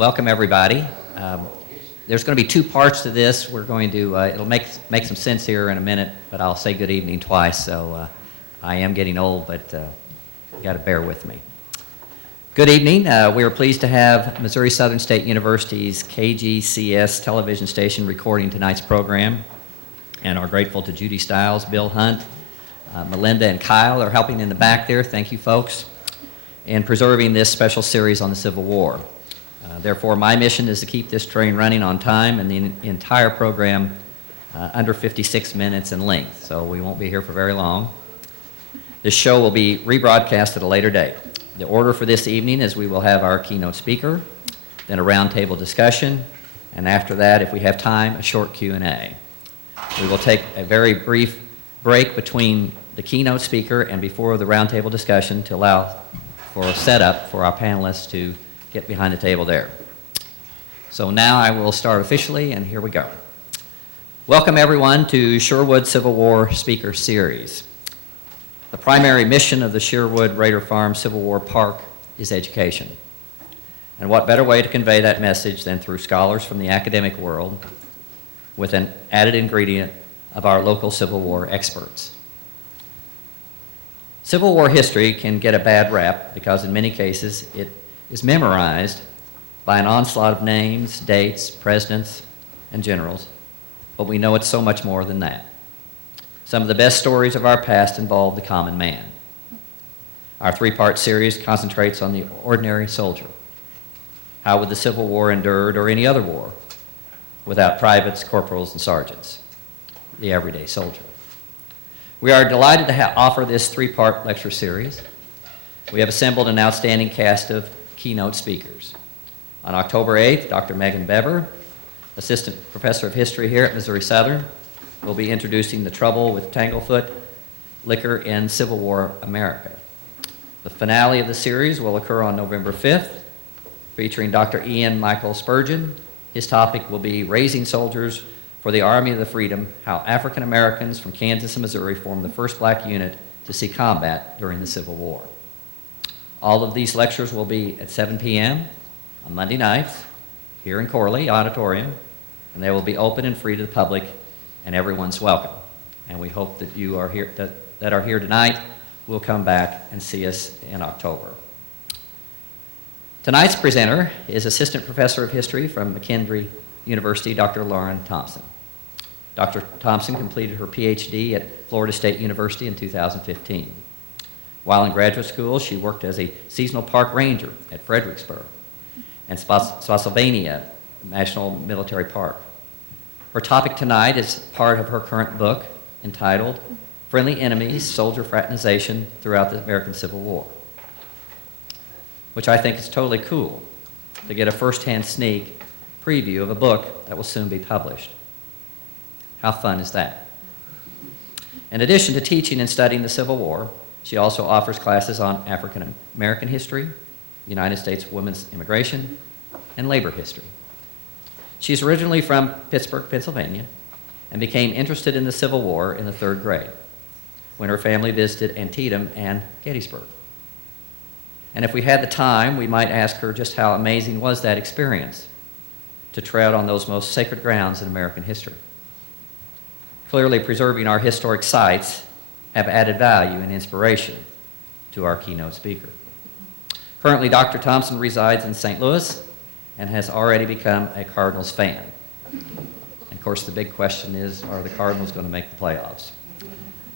welcome everybody. There's going to be two parts to this. We're going to, it'll make some sense here in a minute, but I'll say good evening twice, so I am getting old, but you got to bear with me. Good evening. We are pleased to have Missouri Southern State University's KGCS television station recording tonight's program, and are grateful to Judy Stiles, Bill Hunt, Melinda and Kyle are helping in the back there. Thank you, folks, in preserving this special series on the Civil War. Therefore, my mission is to keep this train running on time and the entire program under 56 minutes in length, so we won't be here for very long. This show will be rebroadcast at a later date. The order for this evening is we will have our keynote speaker, then a roundtable discussion, and after that, if we have time, a short Q&A. We will take a very brief break between the keynote speaker and before the roundtable discussion to allow for a setup for our panelists to get behind the table there. So now I will start officially, and here we go. Welcome everyone to Sherwood Civil War Speaker Series. The primary mission of the Sherwood Raider Farm Civil War Park is education. And what better way to convey that message than through scholars from the academic world with an added ingredient of our local Civil War experts. Civil War history can get a bad rap because in many cases it is memorized by an onslaught of names, dates, presidents, and generals, but we know it's so much more than that. Some of the best stories of our past involve the common man. Our three-part series concentrates on the ordinary soldier. How would the Civil War endured, or any other war, without privates, corporals, and sergeants? The everyday soldier. We are delighted to offer this three-part lecture series. We have assembled an outstanding cast of keynote speakers. On October 8th, Dr. Megan Bever, Assistant Professor of History here at Missouri Southern, will be introducing the trouble with Tanglefoot liquor in Civil War America. The finale of the series will occur on November 5th, featuring Dr. Ian Michael Spurgeon. His topic will be Raising Soldiers for the Army of the Freedom, How African Americans from Kansas and Missouri formed the first black unit to see combat during the Civil War. All of these lectures will be at 7 p.m. on Monday nights here in Corley, Auditorium, and they will be open and free to the public, and everyone's welcome. And we hope that you are here, that are here tonight will come back and see us in October. Tonight's presenter is Assistant Professor of History from McKendree University, Dr. Lauren Thompson. Dr. Thompson completed her PhD at Florida State University in 2015. While in graduate school, she worked as a seasonal park ranger at Fredericksburg and Spotsylvania National Military Park. Her topic tonight is part of her current book entitled Friendly Enemies, Soldier Fraternization Throughout the American Civil War, which I think is totally cool to get a first-hand sneak preview of a book that will soon be published. How fun is that? In addition to teaching and studying the Civil War, she also offers classes on African American history, United States women's immigration, and labor history. She's originally from Pittsburgh, Pennsylvania, and became interested in the Civil War in the 3rd grade when her family visited Antietam and Gettysburg. And if we had the time, we might ask her just how amazing was that experience to tread on those most sacred grounds in American history. Clearly, preserving our historic sites have added value and inspiration to our keynote speaker. Currently, Dr. Thompson resides in St. Louis and has already become a Cardinals fan. And of course, the big question is, are the Cardinals going to make the playoffs?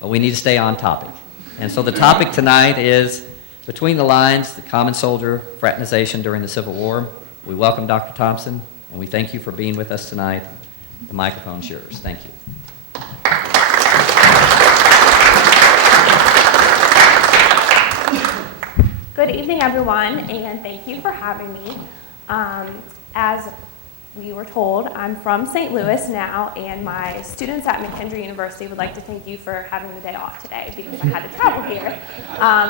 But we need to stay on topic. And so the topic tonight is Between the Lines, the Common Soldier Fraternization During the Civil War. We welcome Dr. Thompson, and we thank you for being with us tonight. The microphone's yours. Thank you. Good evening, everyone, and thank you for having me. As we were told, I'm from St. Louis now, and my students at McKendree University would like to thank you for having the day off today because I had to travel here.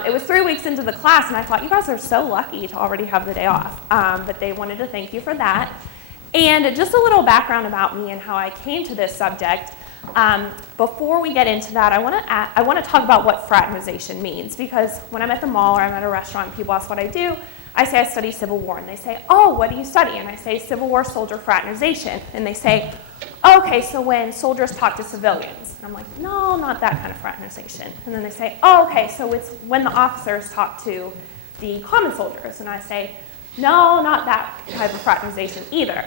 It was 3 weeks into the class, and I thought, you guys are so lucky to already have the day off, but they wanted to thank you for that. And just a little background about me and how I came to this subject. Before we get into that, I want to talk about what fraternization means, because when I'm at the mall or I'm at a restaurant and people ask what I do, I say I study Civil War, and they say, oh, what do you study? And I say Civil War soldier fraternization, and they say, oh, okay, so when soldiers talk to civilians. And I'm like, no, not that kind of fraternization. And then they say, oh, okay, so it's when the officers talk to the common soldiers. And I say, no, not that type of fraternization either.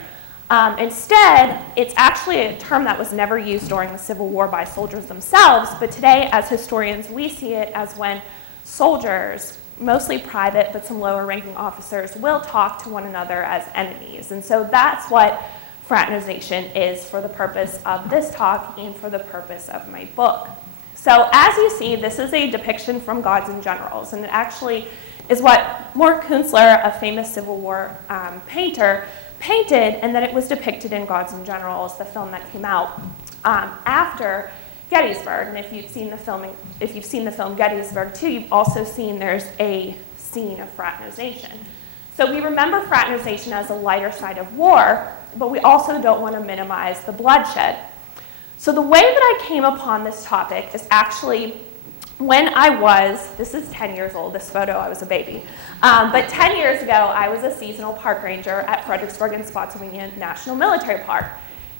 Instead, it's actually a term that was never used during the Civil War by soldiers themselves, but today, as historians, we see it as when soldiers, mostly private, but some lower-ranking officers, will talk to one another as enemies. And so that's what fraternization is for the purpose of this talk and for the purpose of my book. So as you see, this is a depiction from Gods and Generals, and it actually is what Mort Kunstler, a famous Civil War painter, painted, and then it was depicted in Gods and Generals, the film that came out after Gettysburg. And if you've seen the film Gettysburg too, you've also seen there's a scene of fraternization. So we remember fraternization as a lighter side of war, but we also don't want to minimize the bloodshed. So the way that I came upon this topic is actually when this is 10 years old, this photo, I was a baby, but 10 years ago, I was a seasonal park ranger at Fredericksburg and Spotsylvania National Military Park.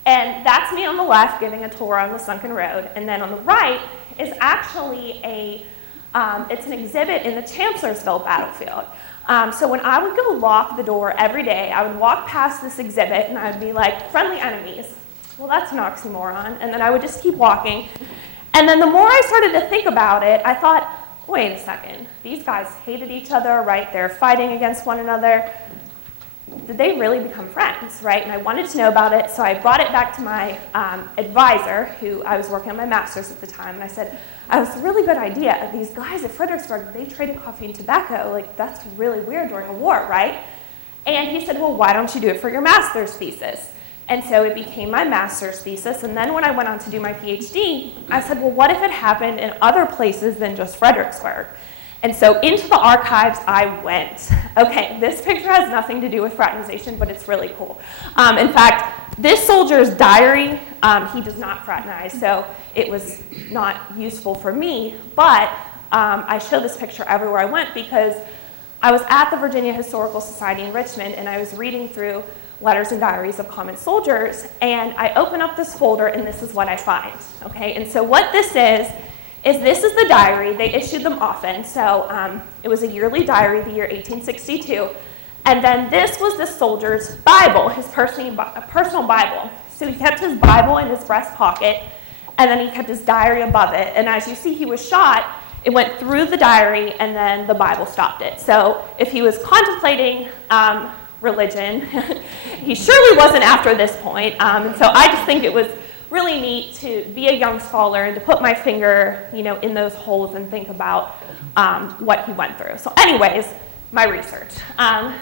And that's me on the left giving a tour on the sunken road, and then on the right is actually it's an exhibit in the Chancellorsville battlefield. So when I would go lock the door every day, I would walk past this exhibit and I would be like, friendly enemies. Well, that's an oxymoron. And then I would just keep walking. And then the more I started to think about it, I thought, wait a second, these guys hated each other, right? They're fighting against one another. Did they really become friends, right? And I wanted to know about it, so I brought it back to my advisor, who I was working on my master's at the time, and I said, "Oh, it's a really good idea. These guys at Fredericksburg, they traded coffee and tobacco. Like, that's really weird during a war, right?" And he said, well, why don't you do it for your master's thesis? And so it became my master's thesis, and then when I went on to do my PhD, I said, well, what if it happened in other places than just Fredericksburg? And so into the archives I went. Okay, this picture has nothing to do with fraternization, but it's really cool. In fact, this soldier's diary, he does not fraternize, so it was not useful for me, but I show this picture everywhere I went because I was at the Virginia Historical Society in Richmond, and I was reading through letters and diaries of common soldiers, and I open up this folder, and this is what I find. Okay, and so what this is this is the diary. They issued them often, so it was a yearly diary, the year 1862, and then this was the soldier's Bible, his personal Bible. So he kept his Bible in his breast pocket, and then he kept his diary above it, and as you see, he was shot. It went through the diary, and then the Bible stopped it. So if he was contemplating religion, he surely wasn't after this point, and so I just think it was really neat to be a young scholar and to put my finger, in those holes and think about what he went through. So anyways, my research.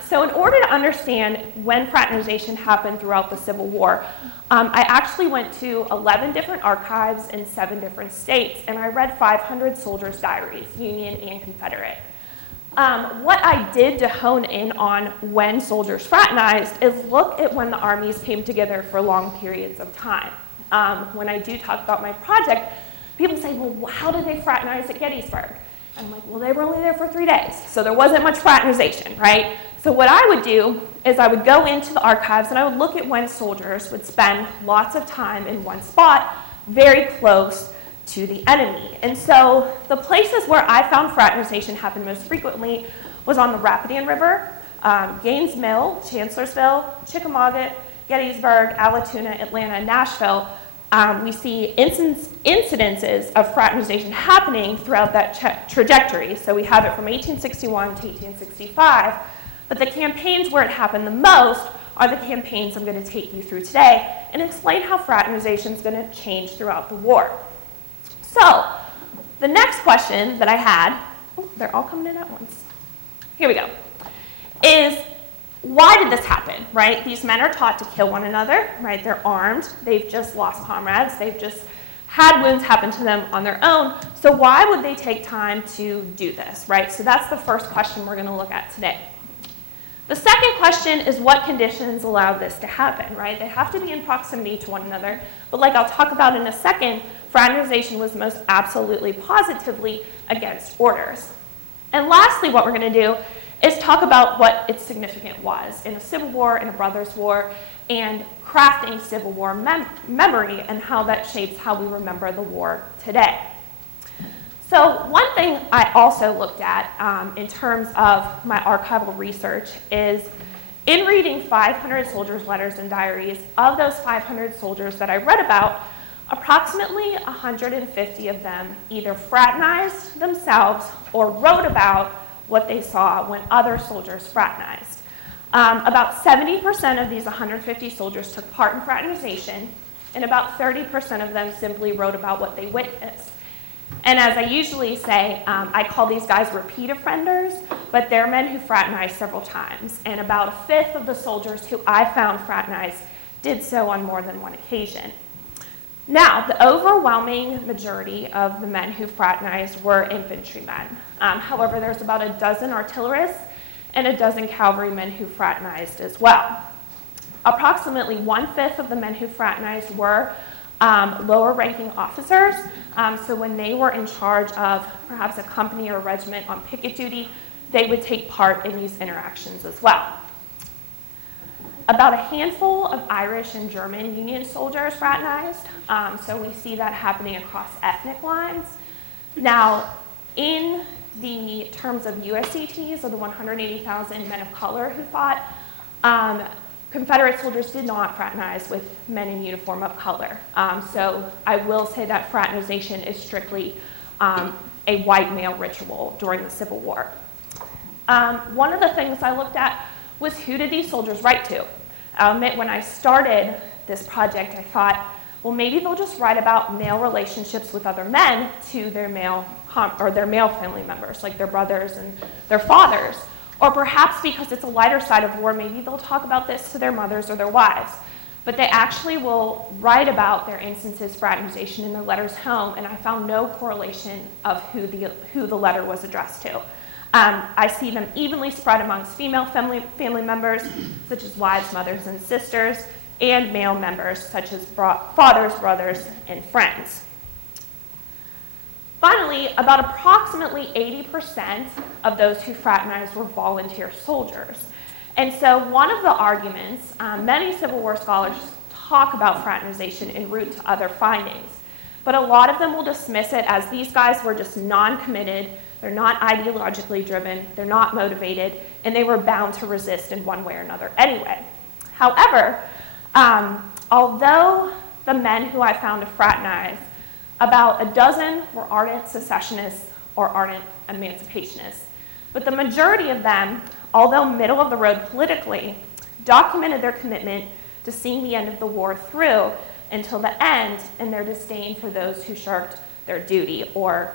So in order to understand when fraternization happened throughout the Civil War, I actually went to 11 different archives in 7 different states, and I read 500 soldiers' diaries, Union and Confederate. What I did to hone in on when soldiers fraternized is look at when the armies came together for long periods of time. When I do talk about my project, people say, well, how did they fraternize at Gettysburg? And I'm like, well, they were only there for 3 days, so there wasn't much fraternization, right? So what I would do is I would go into the archives and I would look at when soldiers would spend lots of time in one spot, very close to the enemy. And so the places where I found fraternization happen most frequently was on the Rapidan River, Gaines Mill, Chancellorsville, Chickamauga, Gettysburg, Allatoona, Atlanta, and Nashville. We see incidences of fraternization happening throughout that trajectory. So we have it from 1861 to 1865, but the campaigns where it happened the most are the campaigns I'm going to take you through today and explain how fraternization is going to change throughout the war. So the next question that I had, they're all coming in at once. Here we go, is why did this happen, right? These men are taught to kill one another, right? They're armed. They've just lost comrades. They've just had wounds happen to them on their own. So why would they take time to do this, right? So that's the first question we're going to look at today. The second question is what conditions allow this to happen, right? They have to be in proximity to one another, but like I'll talk about in a second, fraternization was most absolutely positively against orders. And lastly, what we're going to do is talk about what its significance was in a Civil War, in a Brothers' War, and crafting Civil War memory and how that shapes how we remember the war today. So one thing I also looked at in terms of my archival research is in reading 500 soldiers' letters and diaries, of those 500 soldiers that I read about, approximately 150 of them either fraternized themselves or wrote about what they saw when other soldiers fraternized. About 70% of these 150 soldiers took part in fraternization, and about 30% of them simply wrote about what they witnessed. And as I usually say, I call these guys repeat offenders, but they're men who fraternized several times. And about a fifth of the soldiers who I found fraternized did so on more than one occasion. Now, the overwhelming majority of the men who fraternized were infantrymen. However, there's about a dozen artillerists and a dozen cavalrymen who fraternized as well. Approximately 1/5 of the men who fraternized were lower-ranking officers. So when they were in charge of perhaps a company or a regiment on picket duty, they would take part in these interactions as well. About a handful of Irish and German Union soldiers fraternized. So we see that happening across ethnic lines. Now, in the terms of USCTs, or the 180,000 men of color who fought, Confederate soldiers did not fraternize with men in uniform of color. So I will say that fraternization is strictly a white male ritual during the Civil War. One of the things I looked at was who did these soldiers write to? I'll admit when I started this project, I thought, well, maybe they'll just write about male relationships with other men to their male family members, like their brothers and their fathers. Or perhaps because it's a lighter side of war, maybe they'll talk about this to their mothers or their wives. But they actually will write about their instances of fraternization in their letters home, and I found no correlation of who the letter was addressed to. I see them evenly spread amongst female family members, such as wives, mothers, and sisters, and male members, such as fathers, brothers, and friends. Finally, about approximately 80% of those who fraternized were volunteer soldiers. And so one of the arguments, many Civil War scholars talk about fraternization en route to other findings, but a lot of them will dismiss it as these guys were just non-committed, they're not ideologically driven, they're not motivated, and they were bound to resist in one way or another anyway. However, although the men who I found to fraternize, about a dozen were ardent secessionists or ardent emancipationists. But the majority of them, although middle of the road politically, documented their commitment to seeing the end of the war through until the end and their disdain for those who shirked their duty or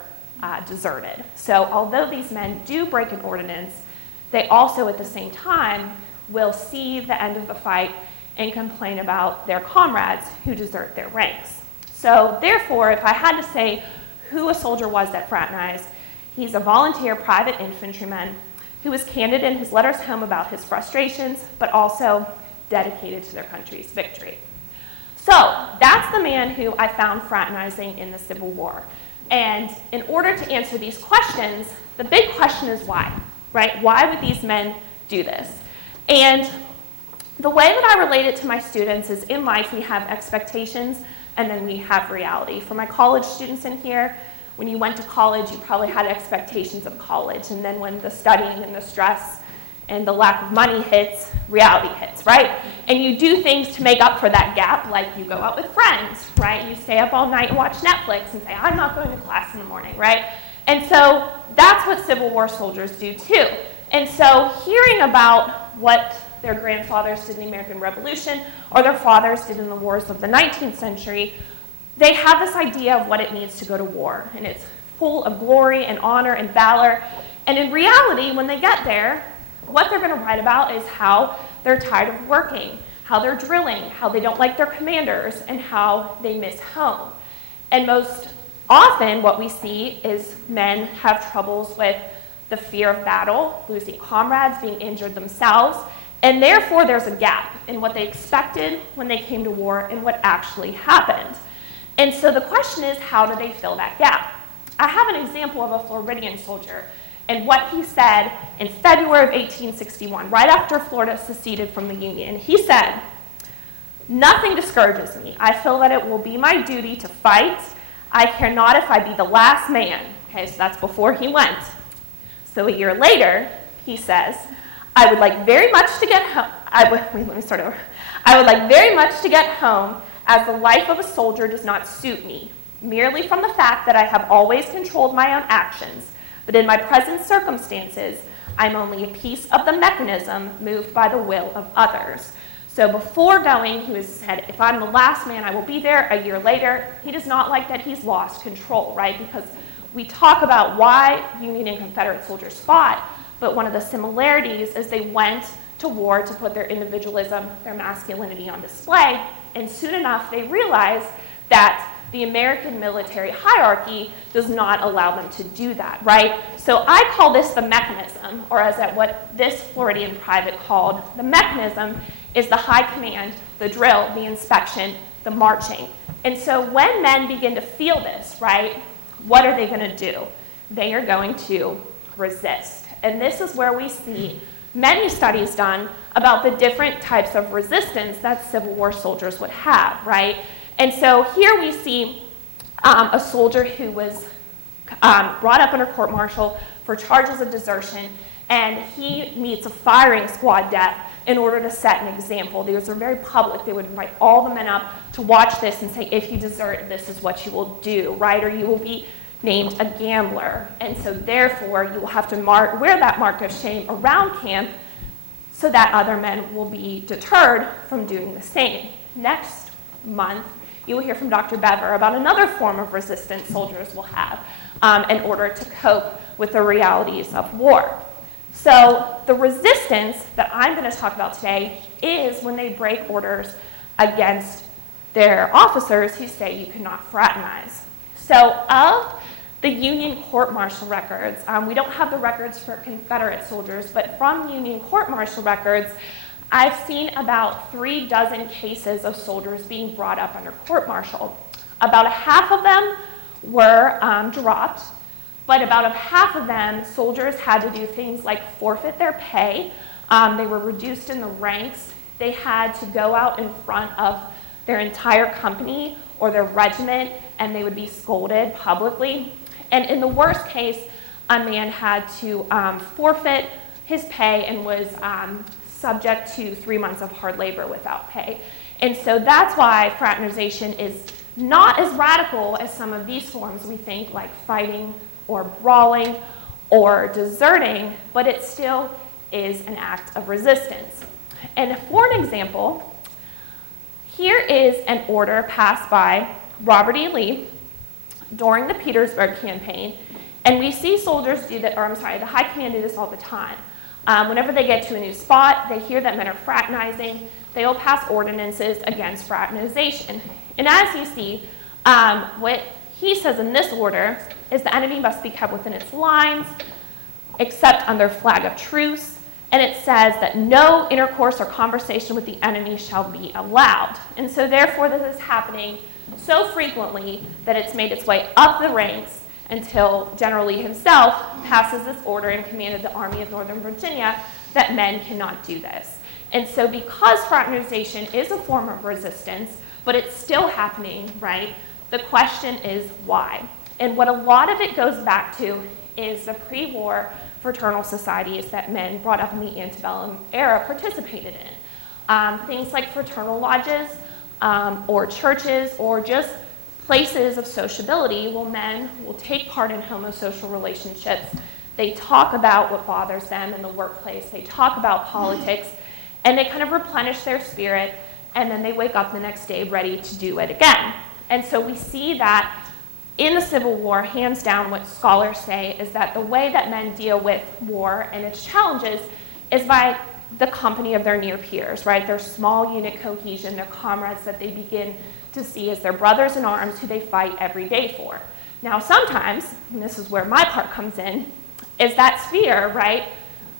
deserted. So although these men do break an ordinance, they also at the same time will see the end of the fight and complain about their comrades who desert their ranks. So therefore, if I had to say who a soldier was that fraternized, he's a volunteer private infantryman who was candid in his letters home about his frustrations, but also dedicated to their country's victory. So that's the man who I found fraternizing in the Civil War. And in order to answer these questions, the big question is why, right? Why would these men do this? And the way that I relate it to my students is in life we have expectations and then we have reality. For my college students in here, when you went to college, you probably had expectations of college. And then when the studying and the stress and the lack of money hits, reality hits, right? And you do things to make up for that gap, like you go out with friends, right? You stay up all night and watch Netflix and say, I'm not going to class in the morning, right? And so that's what Civil War soldiers do too. And so hearing about what their grandfathers did in the American Revolution or their fathers did in the wars of the 19th century, they have this idea of what it means to go to war. And it's full of glory and honor and valor. And in reality, when they get there, what they're going to write about is how they're tired of working, how they're drilling, how they don't like their commanders, and how they miss home. And most often what we see is men have troubles with the fear of battle, losing comrades, being injured themselves, and therefore there's a gap in what they expected when they came to war and what actually happened. And so the question is, how do they fill that gap? I have an example of a Floridian soldier and what he said in February of 1861, right after Florida seceded from the Union. He said, "Nothing discourages me. I feel that it will be my duty to fight. I care not if I be the last man." Okay, so that's before he went. So a year later, he says, "I would like very much to get home." Let me start over. "I would like very much to get home, as the life of a soldier does not suit me, merely from the fact that I have always controlled my own actions. But in my present circumstances, I'm only a piece of the mechanism moved by the will of others." So before going, he said, if I'm the last man, I will be there. A year later, he does not like that he's lost control, right? Because we talk about why Union and Confederate soldiers fought, but one of the similarities is they went to war to put their individualism, their masculinity on display, and soon enough they realized that the American military hierarchy does not allow them to do that, right? So I call this the mechanism, or as at what this Floridian private called the mechanism, is the high command, the drill, the inspection, the marching. And so when men begin to feel this, right, what are they going to do? They are going to resist. And this is where we see many studies done about the different types of resistance that Civil War soldiers would have, right? And so here we see a soldier who was brought up under court-martial for charges of desertion, and he meets a firing squad death in order to set an example. These are very public. They would invite all the men up to watch this and say, if you desert, this is what you will do, right? Or you will be named a gambler. And so therefore, you will have to wear that mark of shame around camp so that other men will be deterred from doing the same. Next month, you will hear from Dr. Bever about another form of resistance soldiers will have in order to cope with the realities of war. So the resistance that I'm going to talk about today is when they break orders against their officers who say you cannot fraternize. So of the Union court-martial records, we don't have the records for Confederate soldiers, but from Union court-martial records, I've seen about 36 cases of soldiers being brought up under court-martial. About a half of them were dropped, but about a half of them, soldiers had to do things like forfeit their pay. They were reduced in the ranks. They had to go out in front of their entire company or their regiment, and they would be scolded publicly. And in the worst case, a man had to forfeit his pay and was subject to 3 months of hard labor without pay. And so that's why fraternization is not as radical as some of these forms we think, like fighting or brawling or deserting, but it still is an act of resistance. And for an example, here is an order passed by Robert E. Lee during the Petersburg campaign, and we see soldiers do that, the high command do this all the time. Whenever they get to a new spot, they hear that men are fraternizing, they will pass ordinances against fraternization. And as you see, what he says in this order is the enemy must be kept within its lines, except under flag of truce, and it says that no intercourse or conversation with the enemy shall be allowed. And so therefore this is happening so frequently that it's made its way up the ranks until General Lee himself passes this order in command of the Army of Northern Virginia that men cannot do this. And so because fraternization is a form of resistance, but it's still happening, right, the question is why? And what a lot of it goes back to is the pre-war fraternal societies that men brought up in the antebellum era participated in. Things like fraternal lodges or churches or just places of sociability where men will take part in homosocial relationships. They talk about what bothers them in the workplace. They talk about politics, and they kind of replenish their spirit, and then they wake up the next day ready to do it again. And so we see that in the Civil War, hands down, what scholars say is that the way that men deal with war and its challenges is by the company of their near peers, right? Their small unit cohesion, their comrades that they begin to see as their brothers in arms who they fight every day for. Now sometimes, and this is where my part comes in, is that sphere, right?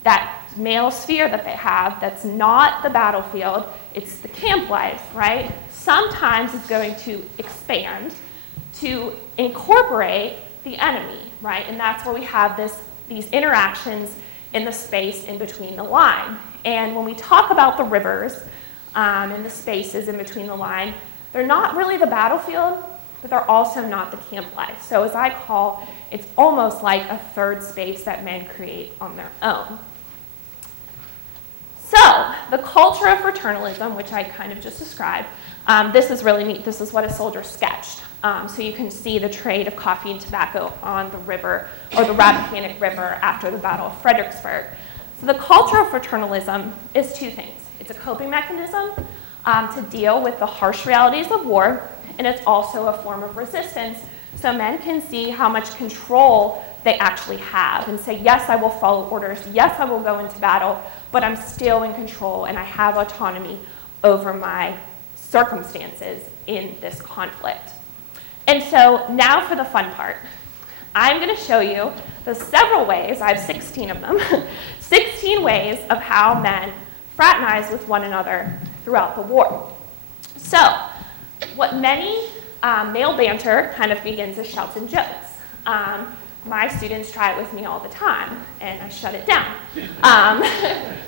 That male sphere that they have that's not the battlefield, it's the camp life, right? Sometimes it's going to expand to incorporate the enemy, right? And that's where we have these interactions in the space in between the line. And when we talk about the rivers and the spaces in between the line, they're not really the battlefield, but they're also not the camp life. So as I call, it's almost like a third space that men create on their own. So the culture of fraternalism, which I kind of just described, this is really neat. This is what a soldier sketched. So you can see the trade of coffee and tobacco on the river, or the Rappahannock River after the Battle of Fredericksburg. So the culture of fraternalism is two things. It's a coping mechanism to deal with the harsh realities of war, and it's also a form of resistance, so men can see how much control they actually have and say, yes, I will follow orders, yes, I will go into battle, but I'm still in control and I have autonomy over my circumstances in this conflict. And so now for the fun part. I'm going to show you the several ways, I have 16 of them, 16 ways of how men fraternize with one another throughout the war. So, what many male banter kind of begins as shouts and jokes. My students try it with me all the time, and I shut it down.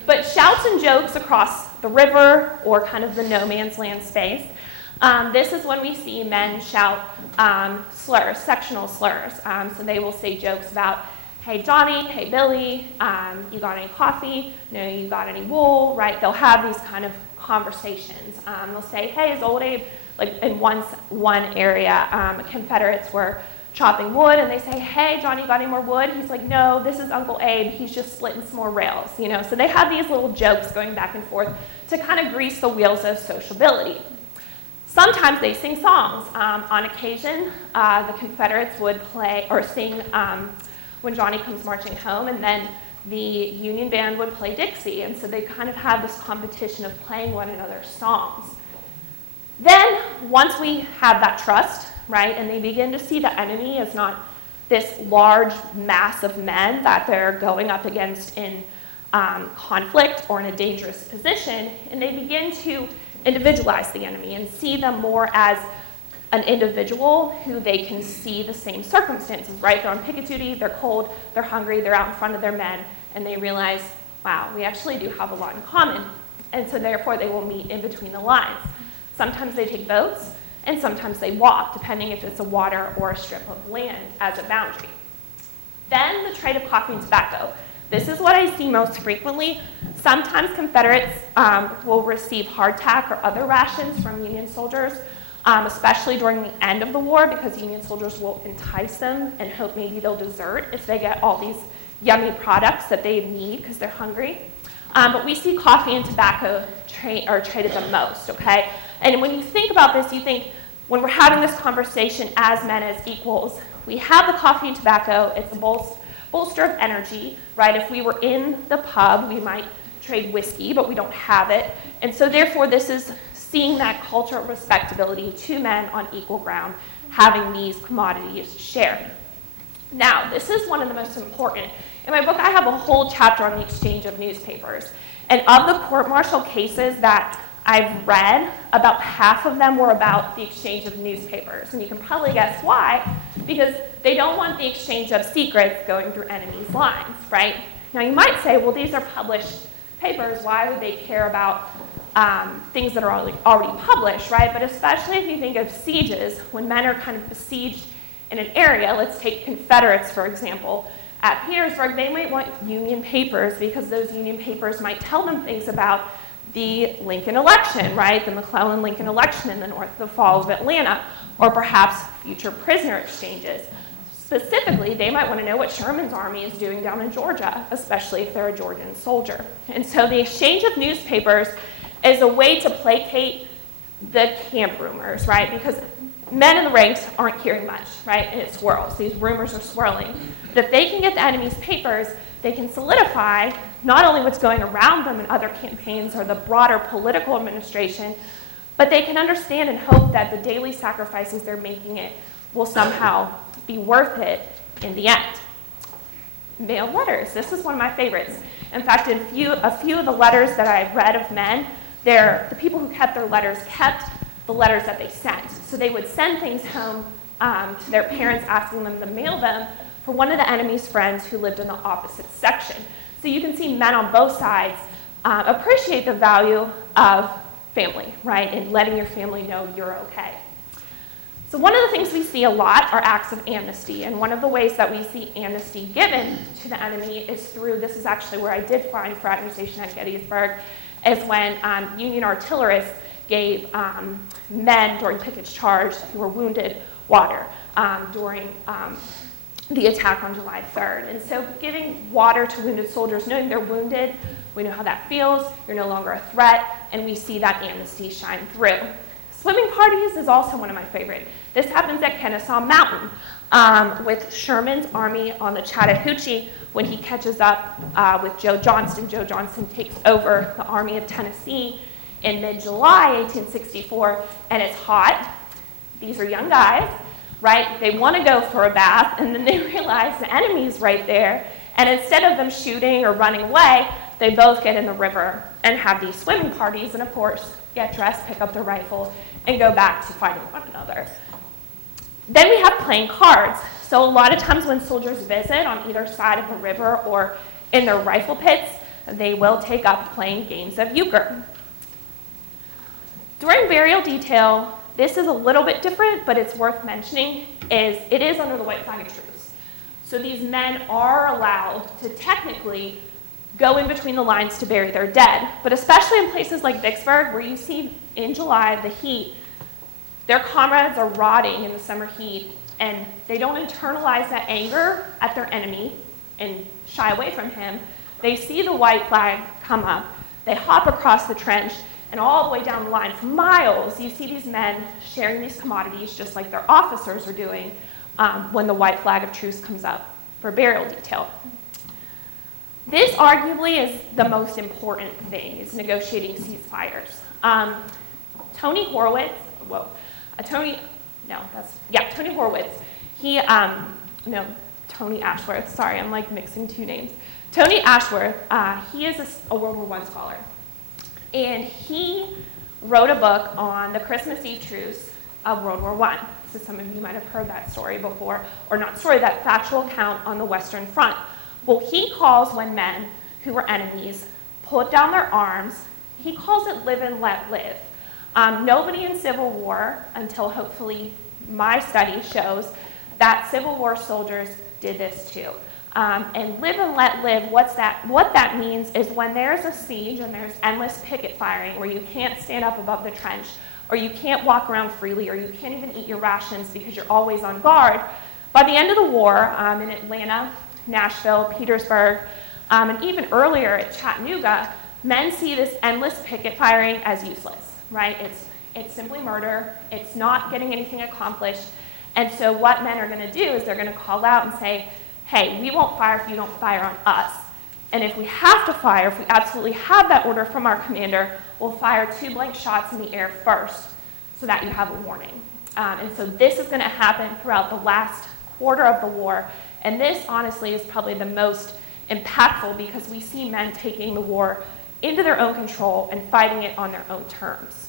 But shouts and jokes across the river or kind of the no man's land space. This is when we see men shout slurs, sectional slurs. So they will say jokes about, hey Johnny, hey Billy, you got any coffee? No, you got any wool, right? They'll have these kind of conversations. They'll say, hey, is old Abe, like in one area, Confederates were chopping wood, and they say, hey, Johnny, got any more wood? He's like, no, this is Uncle Abe, he's just splitting some more rails, you know? So they have these little jokes going back and forth to kind of grease the wheels of sociability. Sometimes they sing songs. On occasion, the Confederates would play or sing When Johnny Comes Marching Home, and then the Union band would play Dixie, and so they kind of have this competition of playing one another's songs. Then, once we have that trust, right, and they begin to see the enemy as not this large mass of men that they're going up against in conflict or in a dangerous position, and they begin to individualize the enemy and see them more as an individual who they can see the same circumstances, right? They're on picket duty, they're cold, they're hungry, they're out in front of their men, and they realize, wow, we actually do have a lot in common. And so therefore they will meet in between the lines. Sometimes they take boats, and sometimes they walk, depending if it's a water or a strip of land as a boundary. Then the trade of coffee and tobacco. This is what I see most frequently. Sometimes Confederates will receive hardtack or other rations from Union soldiers, especially during the end of the war, because Union soldiers will entice them and hope maybe they'll desert if they get all these yummy products that they need because they're hungry. But we see coffee and tobacco traded the most, okay? And when you think about this, you think, when we're having this conversation as men, as equals, we have the coffee and tobacco, it's a bolster of energy, right? If we were in the pub, we might trade whiskey, but we don't have it. And so therefore, this is seeing that culture of respectability, two men on equal ground, having these commodities shared. Now, this is one of the most important. In my book, I have a whole chapter on the exchange of newspapers. And of the court-martial cases that I've read, about half of them were about the exchange of newspapers. And you can probably guess why, because they don't want the exchange of secrets going through enemies' lines, right? Now, you might say, well, these are published papers. Why would they care about things that are already published, right? But especially if you think of sieges, when men are kind of besieged in an area, let's take Confederates, for example, at Petersburg, they might want Union papers because those Union papers might tell them things about the Lincoln election, right? The McClellan-Lincoln election in the North, the fall of Atlanta, or perhaps future prisoner exchanges. Specifically, they might want to know what Sherman's army is doing down in Georgia, especially if they're a Georgian soldier. And so the exchange of newspapers is a way to placate the camp rumors, right? Because men in the ranks aren't hearing much, right? And it swirls. These rumors are swirling. But if they can get the enemy's papers, they can solidify not only what's going around them in other campaigns or the broader political administration, but they can understand and hope that the daily sacrifices they're making it will somehow be worth it in the end. mailed letters. This is one of my favorites. In fact, a few of the letters that I've read of men, the people who kept their letters kept the letters that they sent. So they would send things home to their parents, asking them to mail them for one of the enemy's friends who lived in the opposite section. So you can see men on both sides appreciate the value of family, right, and letting your family know you're okay. So one of the things we see a lot are acts of amnesty, and one of the ways that we see amnesty given to the enemy is through, this is actually where I did find fraternization at Gettysburg, is when Union artillerists gave men during Pickett's charge who were wounded water during the attack on July 3rd. And so giving water to wounded soldiers, knowing they're wounded, we know how that feels, you're no longer a threat, and we see that amnesty shine through. Swimming parties is also one of my favorite. This happens at Kennesaw Mountain with Sherman's army on the Chattahoochee when he catches up with Joe Johnston. Joe Johnston takes over the Army of Tennessee in mid-July 1864, and it's hot. These are young guys, right? They want to go for a bath, and then they realize the enemy's right there, and instead of them shooting or running away, they both get in the river and have these swimming parties, and of course, get dressed, pick up their rifle, and go back to fighting one another. Then we have playing cards. So a lot of times when soldiers visit on either side of a river or in their rifle pits, they will take up playing games of euchre. During burial detail, this is a little bit different, but it's worth mentioning, it is under the white flag of truce. So these men are allowed to technically go in between the lines to bury their dead, but especially in places like Vicksburg, where you see in July the heat, their comrades are rotting in the summer heat, and they don't internalize that anger at their enemy and shy away from him. They see the white flag come up, they hop across the trench, and all the way down the line for miles, you see these men sharing these commodities just like their officers are doing when the white flag of truce comes up for burial detail. This arguably is the most important thing, is negotiating ceasefires. Tony Horwitz, Tony Horwitz, Tony Ashworth, sorry, I'm like mixing two names. Tony Ashworth, he is a World War I scholar, and he wrote a book on the Christmas Eve truce of World War I. So some of you might have heard that story before, or not story, that factual account on the Western Front. Well, he calls when men who were enemies put down their arms, he calls it live and let live. Nobody in Civil War, until hopefully my study shows, that Civil War soldiers did this too. And live and let live, what that means is when there's a siege and there's endless picket firing where you can't stand up above the trench, or you can't walk around freely, or you can't even eat your rations because you're always on guard, by the end of the war in Atlanta, Nashville, Petersburg, and even earlier at Chattanooga, men see this endless picket firing as useless, right? It's simply murder. It's not getting anything accomplished. And so what men are going to do is they're going to call out and say, hey, we won't fire if you don't fire on us. And if we have to fire, if we absolutely have that order from our commander, we'll fire 2 blank shots in the air first so that you have a warning. And so this is going to happen throughout the last quarter of the war. And this, honestly, is probably the most impactful because we see men taking the war into their own control and fighting it on their own terms.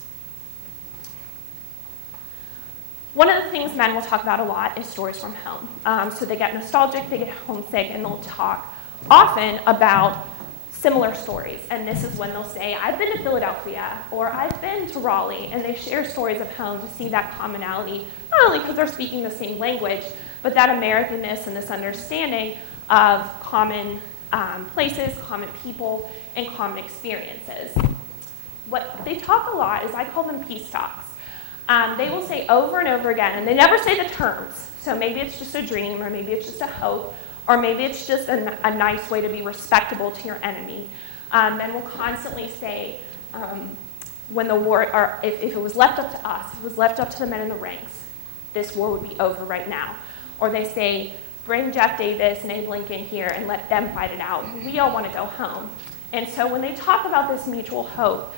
One of the things men will talk about a lot is stories from home. So they get nostalgic, they get homesick, and they'll talk often about similar stories. And this is when they'll say, I've been to Philadelphia, or I've been to Raleigh, and they share stories of home to see that commonality, not only because they're speaking the same language, but that Americanness and this understanding of common places, common people, and common experiences. What they talk a lot is, I call them peace talks. They will say over and over again, and they never say the terms. So maybe it's just a dream, or maybe it's just a hope, or maybe it's just a nice way to be respectable to your enemy. Men will constantly say, when the war, or if it was left up to us, if it was left up to the men in the ranks, this war would be over right now. Or they say, bring Jeff Davis and Abe Lincoln here and let them fight it out. We all want to go home. And so when they talk about this mutual hope,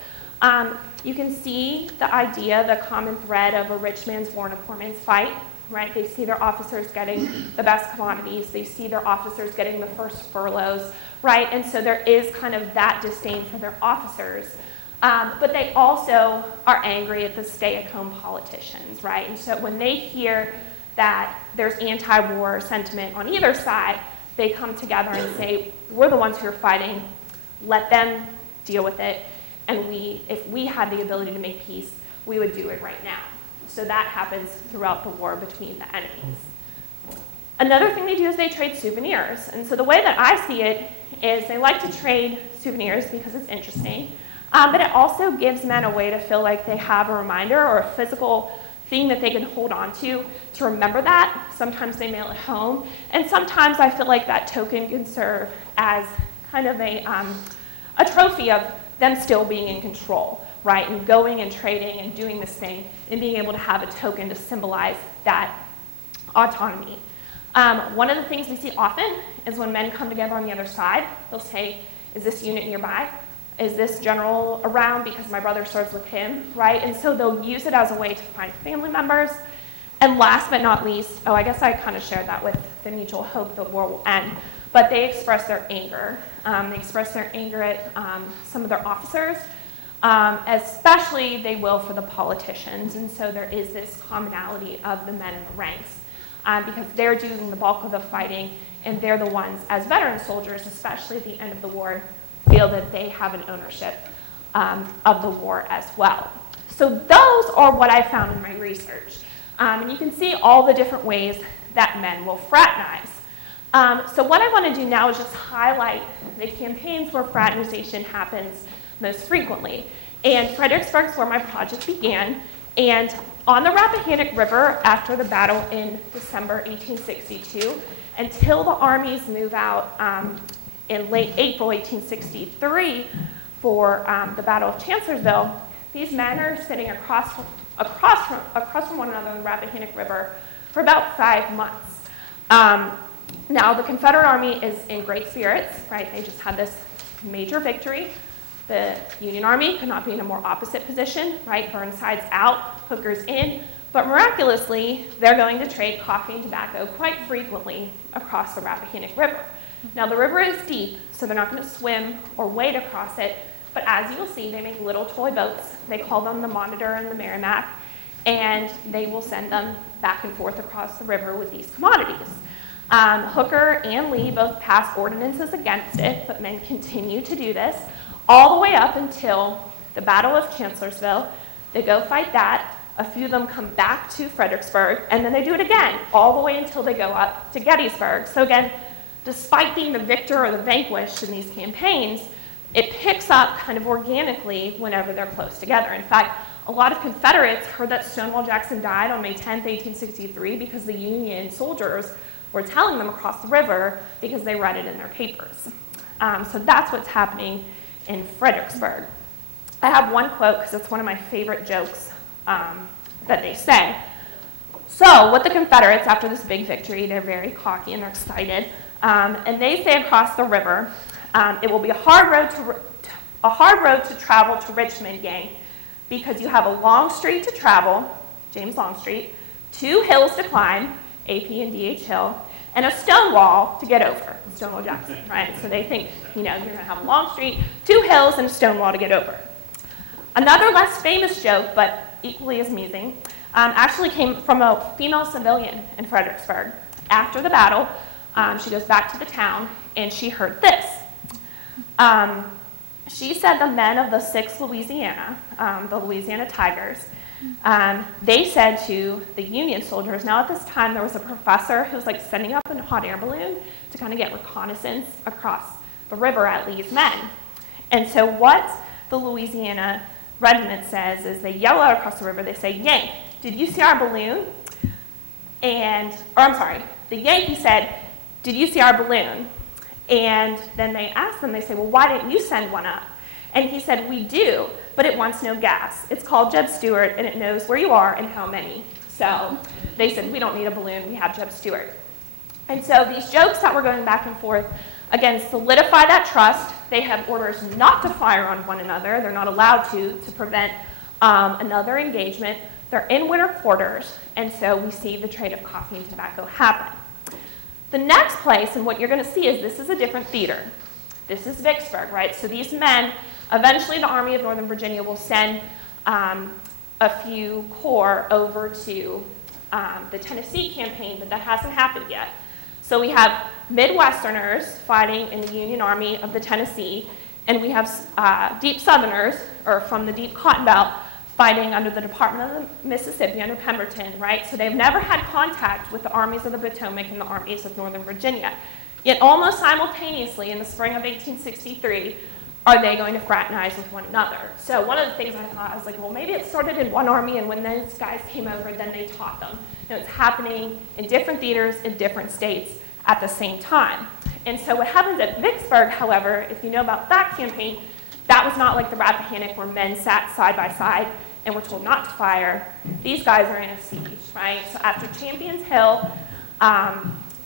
you can see the idea, the common thread of a rich man's war and a poor man's fight. right? They see their officers getting the best commodities. They see their officers getting the first furloughs, right? And so there is kind of that disdain for their officers. But they also are angry at the stay-at-home politicians, right? And so when they hear that there's anti-war sentiment on either side, they come together and say, we're the ones who are fighting, let them deal with it, and if we had the ability to make peace, we would do it right now. So that happens throughout the war between the enemies. Another thing they do is they trade souvenirs. And so the way that I see it is they like to trade souvenirs because it's interesting, but it also gives men a way to feel like they have a reminder or a physical thing that they can hold on to remember that. Sometimes they mail it home, and sometimes I feel like that token can serve as kind of a trophy of them still being in control, right, and going and trading and doing this thing and being able to have a token to symbolize that autonomy. One of the things we see often is when men come together on the other side, they'll say, is this unit nearby? Is this general around because my brother serves with him, right? And so they'll use it as a way to find family members. And last but not least, I guess I kind of shared that with the mutual hope the war will end, but they express their anger. They express their anger at some of their officers, especially they will for the politicians. And so there is this commonality of the men in the ranks because they're doing the bulk of the fighting, and they're the ones, as veteran soldiers, especially at the end of the war, feel that they have an ownership of the war as well. So those are what I found in my research. And you can see all the different ways that men will fraternize. So what I want to do now is just highlight the campaigns where fraternization happens most frequently. And Fredericksburg is where my project began. And on the Rappahannock River, after the battle in December 1862, until the armies move out in late April 1863 for the Battle of Chancellorsville, these men are sitting across from one another on the Rappahannock River for about 5 months. Now, the Confederate Army is in great spirits, right? They just had this major victory. The Union Army could not be in a more opposite position, right? Burnside's out, Hooker's in. But miraculously, they're going to trade coffee and tobacco quite frequently across the Rappahannock River. Now, the river is deep, so they're not going to swim or wade across it. But as you will see, they make little toy boats. They call them the Monitor and the Merrimack, and they will send them back and forth across the river with these commodities. Hooker and Lee both passed ordinances against it, but men continue to do this all the way up until the Battle of Chancellorsville. They go fight that. A few of them come back to Fredericksburg, and then they do it again, all the way until they go up to Gettysburg. So again, despite being the victor or the vanquished in these campaigns, it picks up kind of organically whenever they're close together. In fact, a lot of Confederates heard that Stonewall Jackson died on May 10th, 1863, because the Union soldiers were telling them across the river because they read it in their papers. So that's what's happening in Fredericksburg. I have one quote because it's one of my favorite jokes that they say. So what the Confederates, after this big victory, they're very cocky and they're excited, and they say across the river, it will be a hard road to travel to Richmond, gang, because you have a long street to travel, James Longstreet, 2 hills to climb, AP and DH Hill, and a stone wall to get over, Stonewall Jackson, right? So they think, you're going to have a long street, 2 hills, and a stone wall to get over. Another less famous joke, but equally as amusing, actually came from a female civilian in Fredericksburg. After the battle, she goes back to the town, and she heard this. She said the men of the 6th Louisiana, the Louisiana Tigers, they said to the Union soldiers, now at this time there was a professor who was like sending up a hot air balloon to kind of get reconnaissance across the river at Lee's men. And so what the Louisiana regiment says is they yell out across the river, they say, Yank, did you see our balloon? The Yankee said, did you see our balloon? And then they asked them, they say, well, why didn't you send one up? And he said, we do, but it wants no gas. It's called Jeb Stuart, and it knows where you are and how many. So they said, we don't need a balloon, we have Jeb Stuart. And so these jokes that were going back and forth, again, solidify that trust. They have orders not to fire on one another. They're not allowed to prevent another engagement. They're in winter quarters, and so we see the trade of coffee and tobacco happen. The next place, and what you're going to see is this is a different theater. This is Vicksburg, right? So these men, eventually the Army of Northern Virginia will send a few corps over to the Tennessee campaign, but that hasn't happened yet. So we have Midwesterners fighting in the Union Army of the Tennessee, and we have deep Southerners, or from the deep Cotton Belt, fighting under the Department of the Mississippi under Pemberton, right? So they've never had contact with the armies of the Potomac and the armies of Northern Virginia. Yet almost simultaneously, in the spring of 1863, are they going to fraternize with one another? So one of the things I thought, I was like, well, maybe it started in one army, and when those guys came over, then they taught them. You know, it's happening in different theaters in different states at the same time. And so what happens at Vicksburg, however, if you know about that campaign, that was not like the Rappahannock where men sat side by side and were told not to fire. These guys are in a siege, right? So after Champion's Hill,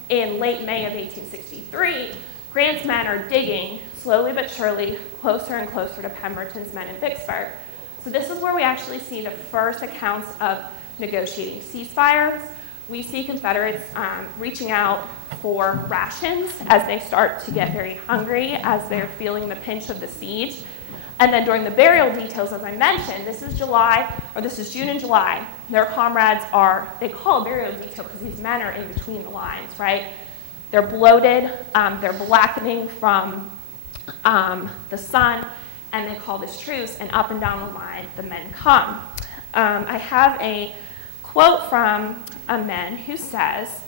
in late May of 1863, Grant's men are digging, slowly but surely, closer and closer to Pemberton's men in Vicksburg. So this is where we actually see the first accounts of negotiating ceasefires. We see Confederates reaching out for rations as they start to get very hungry, as they're feeling the pinch of the siege. And then during the burial details, as I mentioned, this is June and July. Their comrades they call a burial detail because these men are in between the lines, right? They're bloated, they're blackening from the sun, and they call this truce, and up and down the line, the men come. I have a quote from a man who says,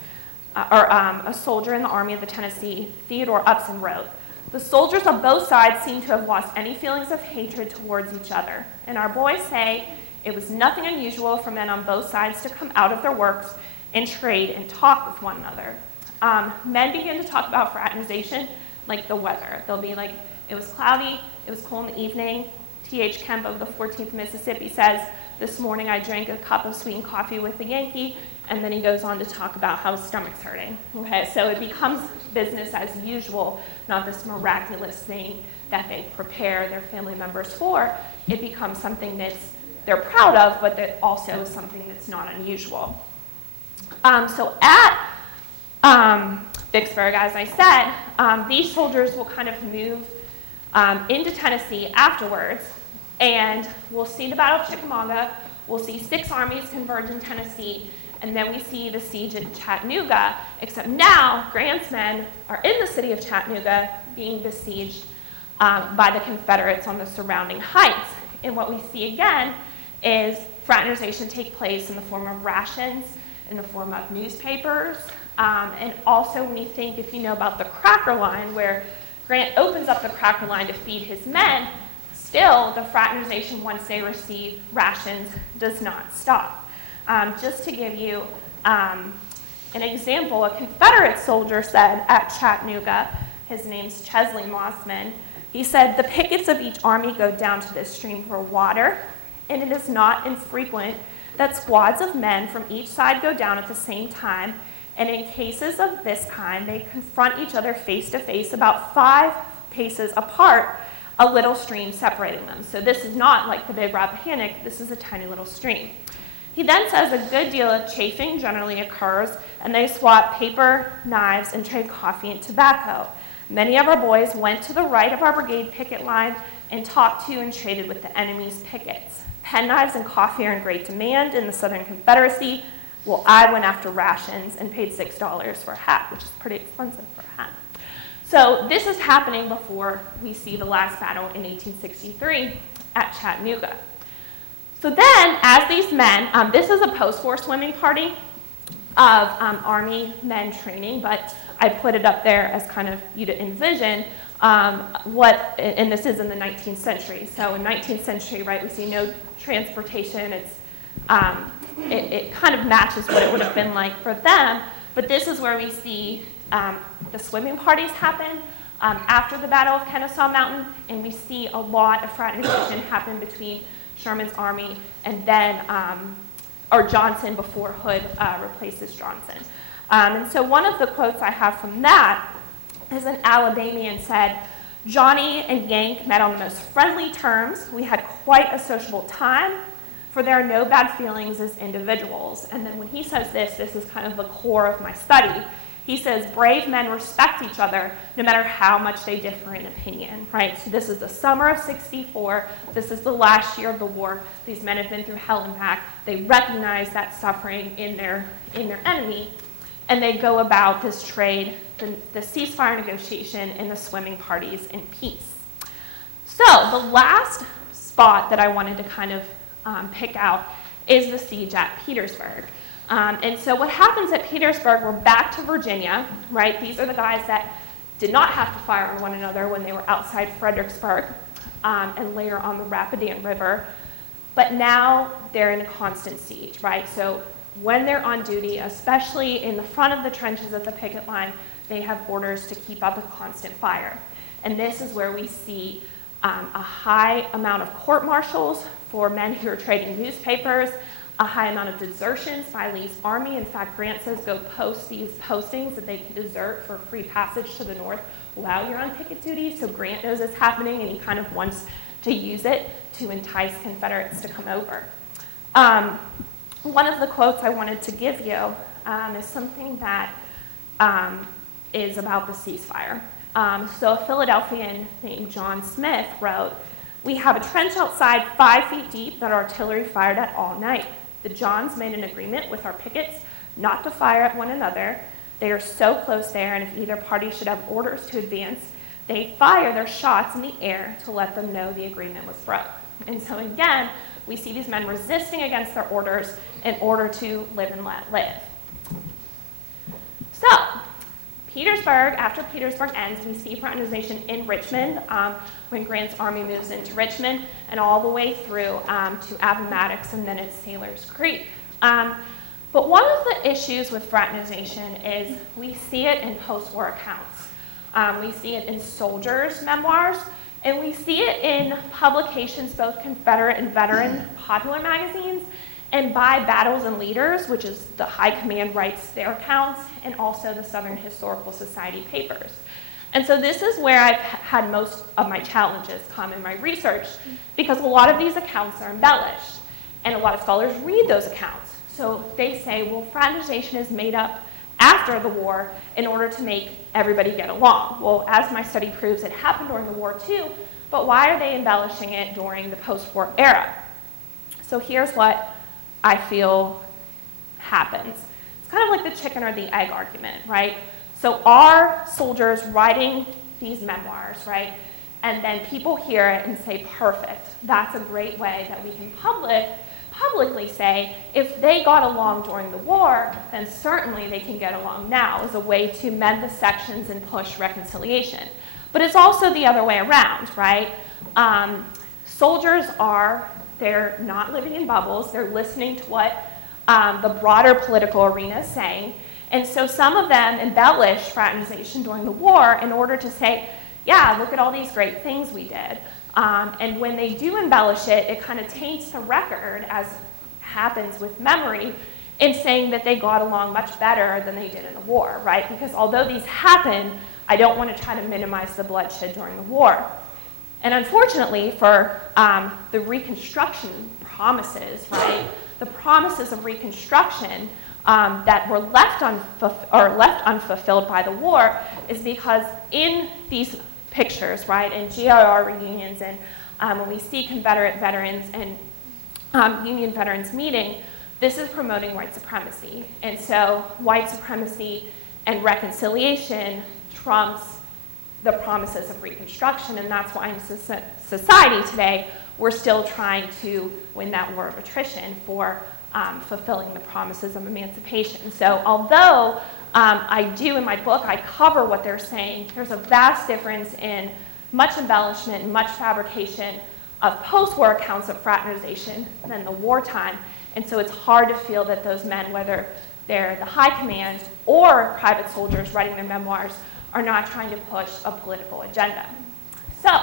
a soldier in the Army of the Tennessee, Theodore Upson, wrote, "The soldiers of both sides seem to have lost any feelings of hatred towards each other, and our boys say it was nothing unusual for men on both sides to come out of their works and trade and talk with one another." Men begin to talk about fraternization like the weather. They'll be like, it was cloudy, it was cool in the evening. T.H. Kemp of the 14th Mississippi says, "This morning I drank a cup of sweetened coffee with a Yankee," and then he goes on to talk about how his stomach's hurting. Okay, so it becomes business as usual, not this miraculous thing that they prepare their family members for. It becomes something they're proud of, but that also is something that's not unusual. So at Vicksburg, as I said, these soldiers will kind of move into Tennessee afterwards, and we'll see the Battle of Chickamauga, we'll see 6 armies converge in Tennessee, and then we see the siege at Chattanooga, except now Grant's men are in the city of Chattanooga being besieged by the Confederates on the surrounding heights. And what we see again is fraternization take place in the form of rations, in the form of newspapers, and also when you think, if you know about the cracker line, where Grant opens up the cracker line to feed his men, still the fraternization, once they receive rations, does not stop. Just to give you an example, a Confederate soldier said at Chattanooga, his name's Chesley Mossman, he said, "The pickets of each army go down to this stream for water, and it is not infrequent that squads of men from each side go down at the same time, and in cases of this kind, they confront each other face to face about 5 paces apart, a little stream separating them." So this is not like the big Rappahannock, this is a tiny little stream. He then says a good deal of chafing generally occurs, and they swap paper, knives, and trade coffee and tobacco. Many of our boys went to the right of our brigade picket line and talked to and traded with the enemy's pickets. Penknives and coffee are in great demand in the Southern Confederacy. Well, I went after rations and paid $6 for a hat, which is pretty expensive for a hat. So this is happening before we see the last battle in 1863 at Chattanooga. So then, as these men, this is a post-war swimming party of Army men training, but I put it up there as kind of you to envision and this is in the 19th century. So in 19th century, right, we see no transportation. It kind of matches what it would have been like for them, but this is where we see the swimming parties happen after the Battle of Kennesaw Mountain, and we see a lot of fraternization happen between Sherman's army and then, or Johnson before Hood replaces Johnson. And so one of the quotes I have from that is an Alabamian said, "Johnny and Yank met on the most friendly terms. We had quite a sociable time. For there are no bad feelings as individuals. And then when he says this is kind of the core of my study. He says, brave men respect each other no matter how much they differ in opinion, right? So this is the summer of '64. This is the last year of the war. These men have been through hell and back. They recognize that suffering in their enemy, and they go about this trade, the ceasefire negotiation, and the swimming parties in peace. So the last spot that I wanted to kind of pick out is the siege at Petersburg. And so what happens at Petersburg, we're back to Virginia, right? These are the guys that did not have to fire on one another when they were outside Fredericksburg and later on the Rapidan River. But now they're in a constant siege, right? So when they're on duty, especially in the front of the trenches of the picket line, they have orders to keep up a constant fire. And this is where we see a high amount of court-martials for men who are trading newspapers, a high amount of desertions by Lee's army. In fact, Grant says go post these postings that they can desert for free passage to the north while you're on picket duty. So Grant knows it's happening, and he kind of wants to use it to entice Confederates to come over. One of the quotes I wanted to give you is something that is about the ceasefire. So a Philadelphian named John Smith wrote, "We have a trench outside 5 feet deep that artillery fired at all night. The Johns made an agreement with our pickets not to fire at one another. They are so close there, and if either party should have orders to advance, they fire their shots in the air to let them know the agreement was broke." And so again, we see these men resisting against their orders in order to live and let live. So, Petersburg, after Petersburg ends, we see fraternization in Richmond when Grant's army moves into Richmond and all the way through to Appomattox and then at Sailor's Creek. But one of the issues with fraternization is we see it in post-war accounts. We see it in soldiers' memoirs, and we see it in publications, both Confederate and veteran popular magazines, and by Battles and Leaders, which is the high command writes their accounts, and also the Southern Historical Society papers. And so this is where I've had most of my challenges come in my research, because a lot of these accounts are embellished, and a lot of scholars read those accounts. So they say, well, fraternization is made up after the war in order to make everybody get along. Well, as my study proves, it happened during the war too, but why are they embellishing it during the post-war era? So here's what I feel happens. It's kind of like the chicken or the egg argument, right? So are soldiers writing these memoirs, right? And then people hear it and say, perfect, that's a great way that we can publicly say, if they got along during the war, then certainly they can get along now as a way to mend the sections and push reconciliation. But it's also the other way around, right? Soldiers they're not living in bubbles. They're listening to what the broader political arena is saying. And so some of them embellish fraternization during the war in order to say, yeah, look at all these great things we did. And when they do embellish it, it kind of taints the record, as happens with memory, in saying that they got along much better than they did in the war, right? Because although these happen, I don't want to try to minimize the bloodshed during the war. And unfortunately for the Reconstruction promises, right, the promises of Reconstruction that were left unfulfilled by the war is because in these pictures, right, in GIR reunions and when we see Confederate veterans and Union veterans meeting, this is promoting white supremacy. And so white supremacy and reconciliation trumps the promises of Reconstruction, and that's why in society today, we're still trying to win that war of attrition for fulfilling the promises of emancipation. So although I do in my book, I cover what they're saying, there's a vast difference in much embellishment and much fabrication of post-war accounts of fraternization than the wartime. And so it's hard to feel that those men, whether they're the high command or private soldiers writing their memoirs, are not trying to push a political agenda. So,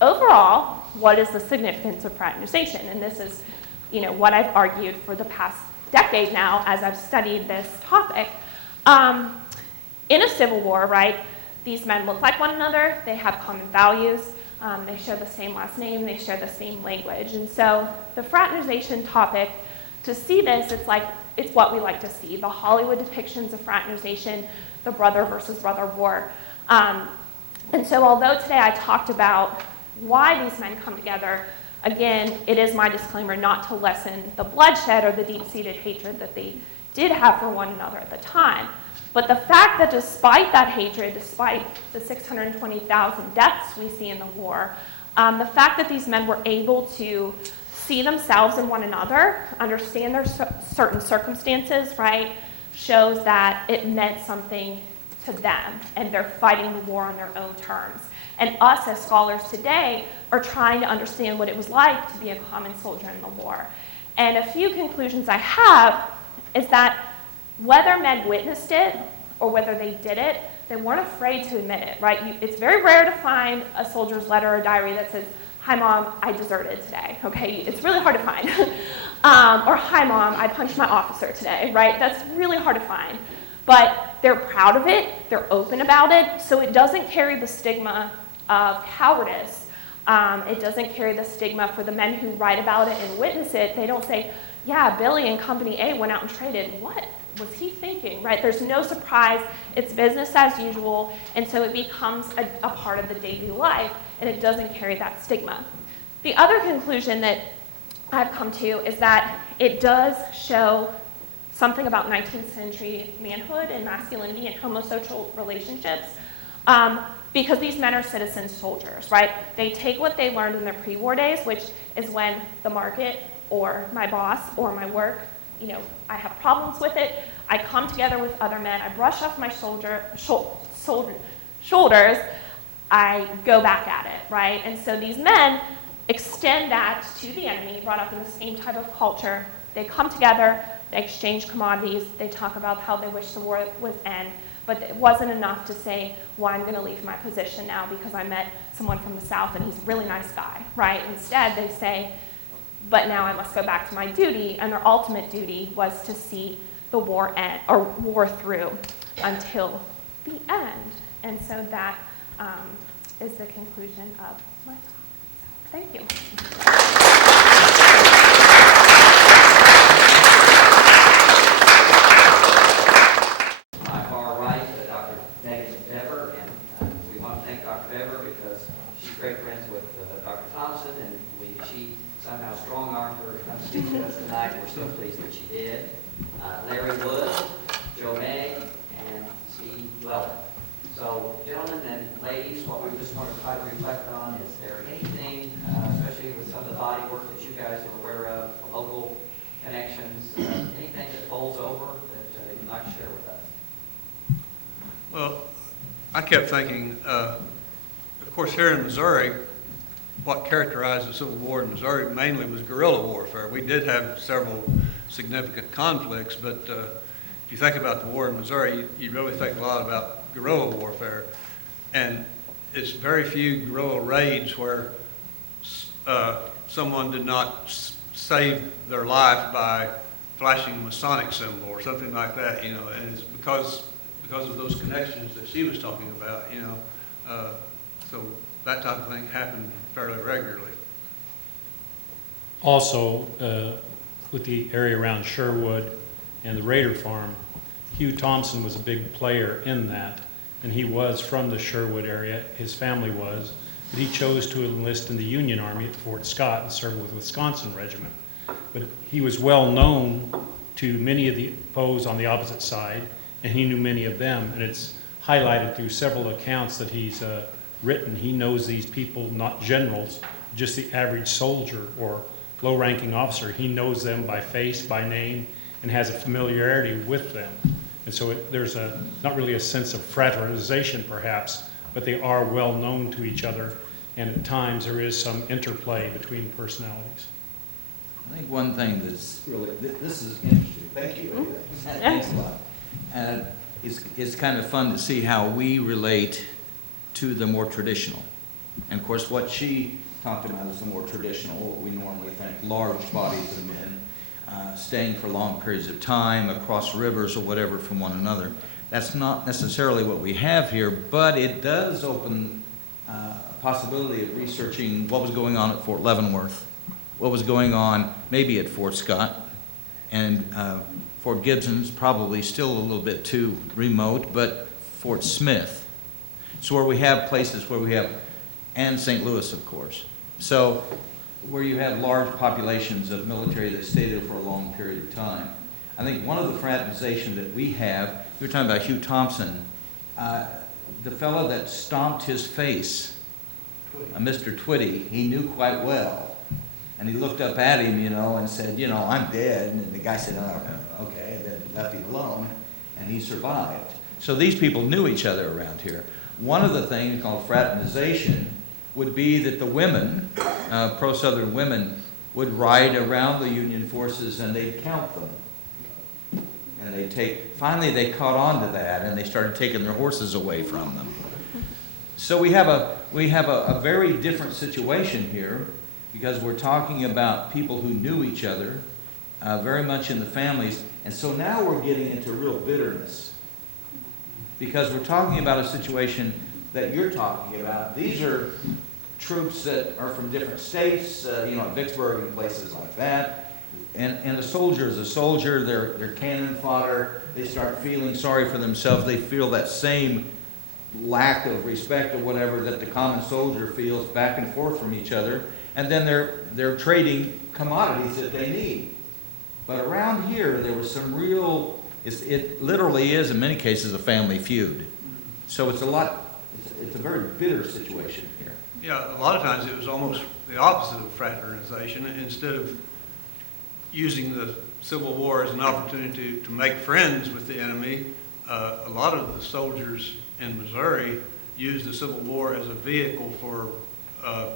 overall, what is the significance of fraternization? And this is, what I've argued for the past decade now as I've studied this topic. In a civil war, right, these men look like one another, they have common values, They share the same last name, they share the same language. And so the fraternization topic, to see this, it's what we like to see, the Hollywood depictions of fraternization, the brother versus brother war. And so although today I talked about why these men come together, again, it is my disclaimer not to lessen the bloodshed or the deep-seated hatred that they did have for one another at the time. But the fact that despite that hatred, despite the 620,000 deaths we see in the war, the fact that these men were able to see themselves in one another, understand their certain circumstances, right, shows that it meant something to them, and they're fighting the war on their own terms. And us as scholars today are trying to understand what it was like to be a common soldier in the war. And a few conclusions I have is that whether men witnessed it or whether they did it, they weren't afraid to admit it, right? It's very rare to find a soldier's letter or diary that says, "Hi, Mom, I deserted today," okay? It's really hard to find. Or, "Hi, Mom, I punched my officer today," right? That's really hard to find. But they're proud of it, they're open about it, so it doesn't carry the stigma of cowardice. It doesn't carry the stigma for the men who write about it and witness it. They don't say, "Yeah, Billy and Company A went out and traded. What was he thinking?" Right? There's no surprise. It's business as usual, and so it becomes a part of the daily life, and it doesn't carry that stigma. The other conclusion that I've come to is that it does show something about 19th century manhood and masculinity and homosocial relationships, because these men are citizen soldiers, right? They take what they learned in their pre-war days, which is when the market or my boss or my work, I have problems with it. I come together with other men. I brush off my shoulders. I go back at it, right? And so these men extend that to the enemy, brought up in the same type of culture. They come together, they exchange commodities, they talk about how they wish the war would end, but it wasn't enough to say, "Well, I'm going to leave my position now because I met someone from the South and he's a really nice guy," right? Instead, they say, "But now I must go back to my duty," and their ultimate duty was to see the war end, or war through until the end. And so that is the conclusion of my talk. Thank you. My far right, Dr. Megan Dever, and we want to thank Dr. Dever because she's great friends with Dr. Thompson, and she somehow strong-armed her to come speak to us tonight. We're so pleased that she did. Larry Wood, Joe May, and Steve Weldon. So, gentlemen and ladies, what we just want to try to reflect on, is there anything, especially with some of the body work that you guys are aware of, local connections, anything that falls over that you'd like to share with us? Well, I kept thinking, of course, here in Missouri, what characterized the Civil War in Missouri mainly was guerrilla warfare. We did have several significant conflicts, but if you think about the war in Missouri, you really think a lot about guerrilla warfare. And it's very few guerrilla raids where someone did not save their life by flashing a Masonic symbol or something like that, and it's because of those connections that she was talking about, so that type of thing happened fairly regularly. Also, with the area around Sherwood and the Raider Farm, Hugh Thompson was a big player in that, and he was from the Sherwood area, his family was, but he chose to enlist in the Union Army at Fort Scott and serve with the Wisconsin Regiment. But he was well known to many of the foes on the opposite side, and he knew many of them, and it's highlighted through several accounts that he's written. He knows these people, not generals, just the average soldier or low-ranking officer. He knows them by face, by name, and has a familiarity with them. And so there's not really a sense of fraternization, perhaps, but they are well known to each other, and at times there is some interplay between personalities. I think one thing that's really, this is interesting. Thank you. Thanks a lot. And it's kind of fun to see how we relate to the more traditional. And of course, what she talked about is the more traditional, what we normally think, large bodies of men staying for long periods of time across rivers or whatever from one another. That's not necessarily what we have here, but it does open possibility of researching what was going on at Fort Leavenworth, what was going on maybe at Fort Scott, and Fort Gibson's probably still a little bit too remote, but Fort Smith. So where we have places where we have, and St. Louis, of course. So where you have large populations of military that stay there for a long period of time. I think one of the fraternizations that we have, you were talking about Hugh Thompson, the fellow that stomped his face, Mr. Twitty, he knew quite well. And he looked up at him, and said, I'm dead. And the guy said, oh, okay, and then left him alone, and he survived. So these people knew each other around here. One of the things called fraternization would be that the women, pro-Southern women, would ride around the Union forces and they'd count them. And finally they caught on to that and they started taking their horses away from them. So we have a very different situation here because we're talking about people who knew each other very much in the families. And so now we're getting into real bitterness because we're talking about a situation that you're talking about. These are troops that are from different states, Vicksburg and places like that. And a soldier is a soldier. They're cannon fodder. They start feeling sorry for themselves. They feel that same lack of respect or whatever that the common soldier feels back and forth from each other. And then they're trading commodities that they need. But around here, there was some real, it literally is in many cases a family feud. So it's a very bitter situation here. Yeah, a lot of times it was almost the opposite of fraternization. Instead of using the Civil War as an opportunity to make friends with the enemy, a lot of the soldiers in Missouri used the Civil War as a vehicle for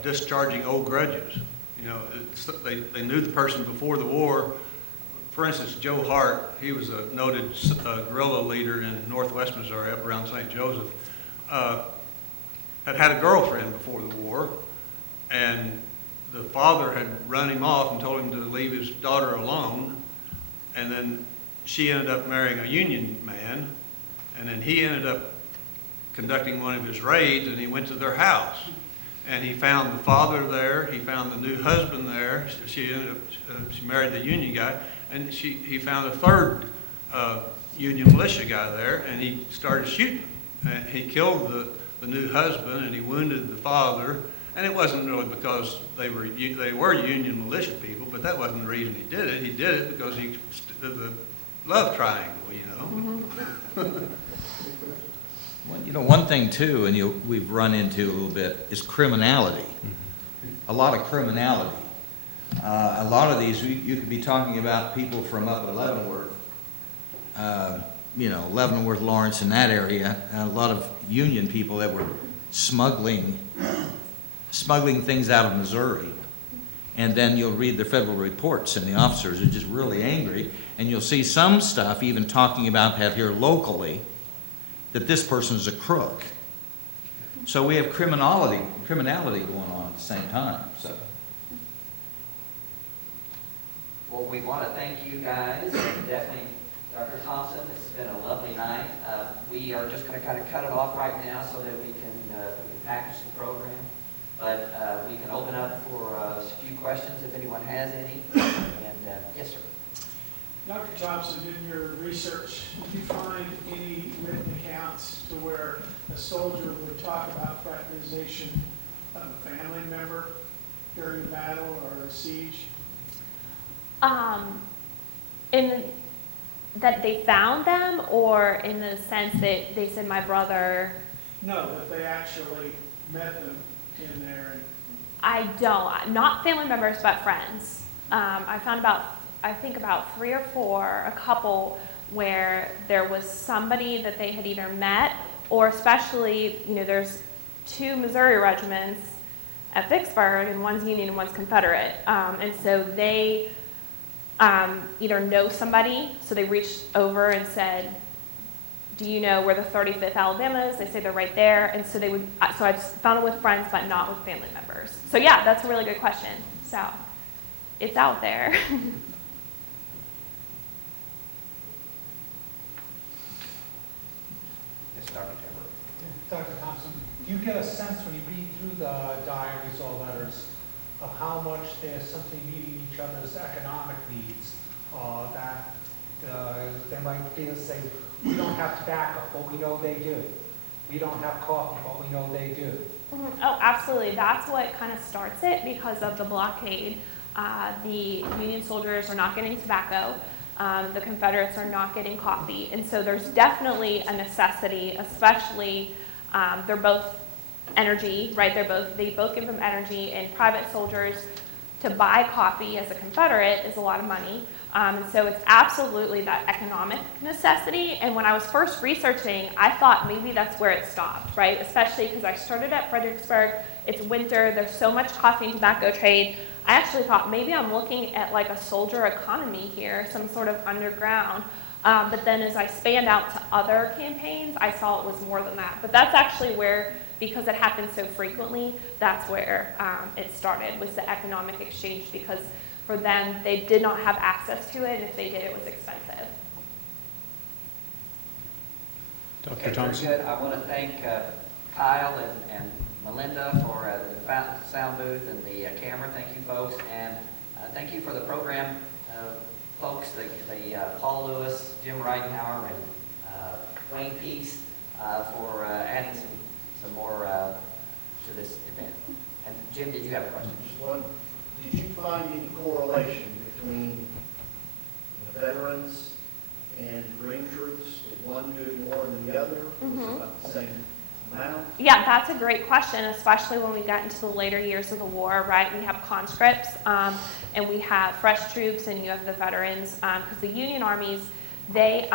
discharging old grudges. They knew the person before the war. For instance, Joe Hart, he was a noted guerrilla leader in northwest Missouri, up around St. Joseph, had a girlfriend before the war, and the father had run him off and told him to leave his daughter alone, and then she ended up marrying a Union man, and then he ended up conducting one of his raids, and he went to their house. And he found the father there, he found the new husband there, she married the Union guy, and he found a third Union militia guy there, and he started shooting. And he killed the new husband, and he wounded the father, and it wasn't really because they were Union militia people, but that wasn't the reason he did it. He did it because the love triangle, Mm-hmm. Well, one thing too, and we've run into a little bit, is criminality. A lot of criminality. A lot of these, you could be talking about people from up at Leavenworth, Leavenworth, Lawrence, in that area, a lot of Union people that were smuggling things out of Missouri. And then you'll read the federal reports and the officers are just really angry. And you'll see some stuff even talking about that here locally, that this person's a crook. So we have criminality going on at the same time. So. Well, we want to thank you guys, and definitely Dr. Thompson. It's been a lovely night. We are just going to kind of cut it off right now so that we can package the program. But we can open up for a few questions if anyone has any. And yes, sir. Dr. Thompson, in your research, did you find any written accounts to where a soldier would talk about fraternization of a family member during a battle or a siege? In that they found them, or in the sense that they said my brother? No, that they actually met them in there. I don't. Not family members, but friends. I found about 3 or 4, a couple where there was somebody that they had either met, or especially, there's 2 Missouri regiments at Vicksburg, and one's Union and one's Confederate. And so they either know somebody, so they reached over and said, do you know where the 35th Alabama is? They say they're right there. And so so I just found it with friends, but not with family members. So yeah, that's a really good question. So it's out there. Yes, Dr. Taylor. Dr. Thompson, do you get a sense when you read through through the diaries or letters of how much they're simply meeting each other's economic needs, that they might be able to say, we don't have tobacco, but we know they do. We don't have coffee, but we know they do. Mhm. Oh, absolutely. That's what kind of starts it because of the blockade. The Union soldiers are not getting tobacco. The Confederates are not getting coffee. And so there's definitely a necessity, especially they're both energy, right? They both give them energy, and private soldiers to buy coffee as a Confederate is a lot of money. And so it's absolutely that economic necessity. And when I was first researching, I thought maybe that's where it stopped, right? Especially because I started at Fredericksburg. It's winter. There's so much coffee and tobacco trade. I actually thought maybe I'm looking at like a soldier economy here, some sort of underground. But then as I spanned out to other campaigns, I saw it was more than that. But that's actually where, because it happened so frequently, that's where it started, was the economic exchange, because for them, they did not have access to it, and if they did, it was expensive. Dr. Okay, Thompson? very good. I want to thank Kyle and Melinda for the sound booth and the camera. Thank you, folks. And thank you for the program folks, the Paul Lewis, Jim Reitenhauer, and Wayne Peace for adding some more to this event. And Jim, did you have a question? Just one, did you find any correlation between the veterans and Green troops? Did one do more than the other? Was it about the same amount? Yeah, that's a great question, especially when we got into the later years of the war, right? We have conscripts, and we have fresh troops, and you have the veterans, because the Union armies, the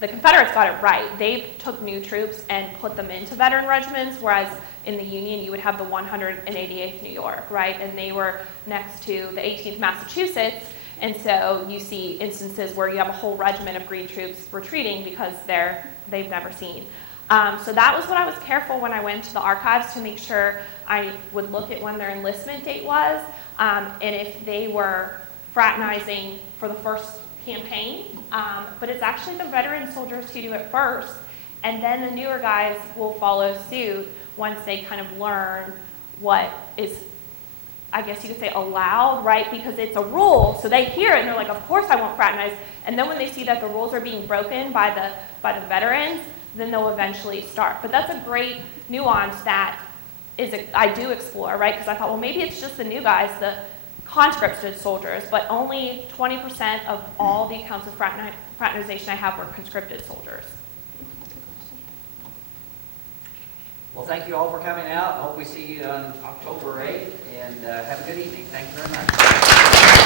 Confederates got it right. They took new troops and put them into veteran regiments, whereas in the Union, you would have the 188th New York, right? And they were next to the 18th Massachusetts, and so you see instances where you have a whole regiment of Green troops retreating because they've never seen. So that was what I was careful when I went to the archives to make sure I would look at when their enlistment date was, and if they were fraternizing for the first campaign. But it's actually the veteran soldiers who do it first, and then the newer guys will follow suit once they kind of learn what is, I guess you could say, allowed, right? Because it's a rule, so they hear it and they're like, of course I won't fraternize. And then when they see that the rules are being broken by the veterans, then they'll eventually start. But that's a great nuance that I do explore, right? Because I thought, well, maybe it's just the new guys, the conscripted soldiers, but only 20% of all the accounts of fraternization I have were conscripted soldiers. Well, thank you all for coming out. I hope we see you on October 8th, and have a good evening. Thank you very much.